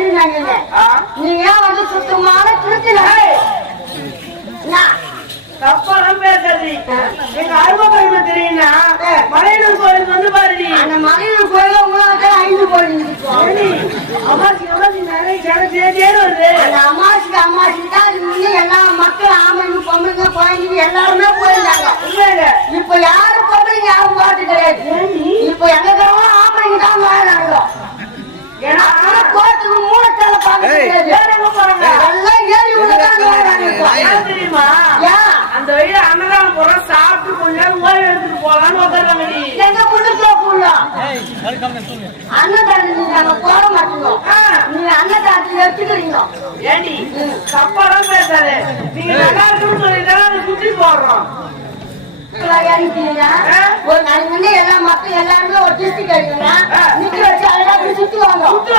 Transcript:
வச்சிருந்தாங்க. நீங்க வந்து சுத்தமான திருச்சி தப்பாலாம் பேசாது. எங்க அருமை பெருமை தெரியும்னா மலையனூர் கோயிலுக்கு வந்து பாருடி. அந்த மலையனூர் கோயில உங்களுக்கு 5 கோயில் அமாசி நிறைய ஜனம் சேர்ந்தே வருது. அந்த அமாசிக்கு தான் அது முன்னே எல்லா மக்கள் ஆமைங்க பொம்பளைங்க குழந்தைங்க எல்லாருமே போயிருந்தாங்க. இப்ப யாரும் பொம்பளைங்க யாரும் போறது கிடையாது. இப்ப எங்க ஆமைங்க தான் வாழறாங்க. ஏன்னா கோட்டுக்கு மூலத்தால பாக்க எல்லாம் ஏறி உள்ளதான் தெரியுமா? அந்த வழியில அன்னதானம் போறோம், சாப்பிட்டு கொஞ்ச நேரம் ஓய்வு எடுத்துட்டு போலான்னு உட்காருவாங்க. எங்க முன்னுக்குள்ள போடலாம் அன்னதானம் நாங்க போட மாட்டோம். நீங்க அன்னதானத்தை எடுத்துக்கிறீங்க. ஏண்டி தப்பாலாம் பேசாது. நீங்க நல்லா இருக்குன்னு சொல்லிட்டாலும் அதை சுற்றி போடுறோம். ஒரு நாளைக்கு முன்னே எல்லா மக்கள் எல்லாருமே ஒரு டிஸ்ட்ரிக்ட் எடுக்கணும். நிக்க வச்சு அழகா சுத்துவாங்க.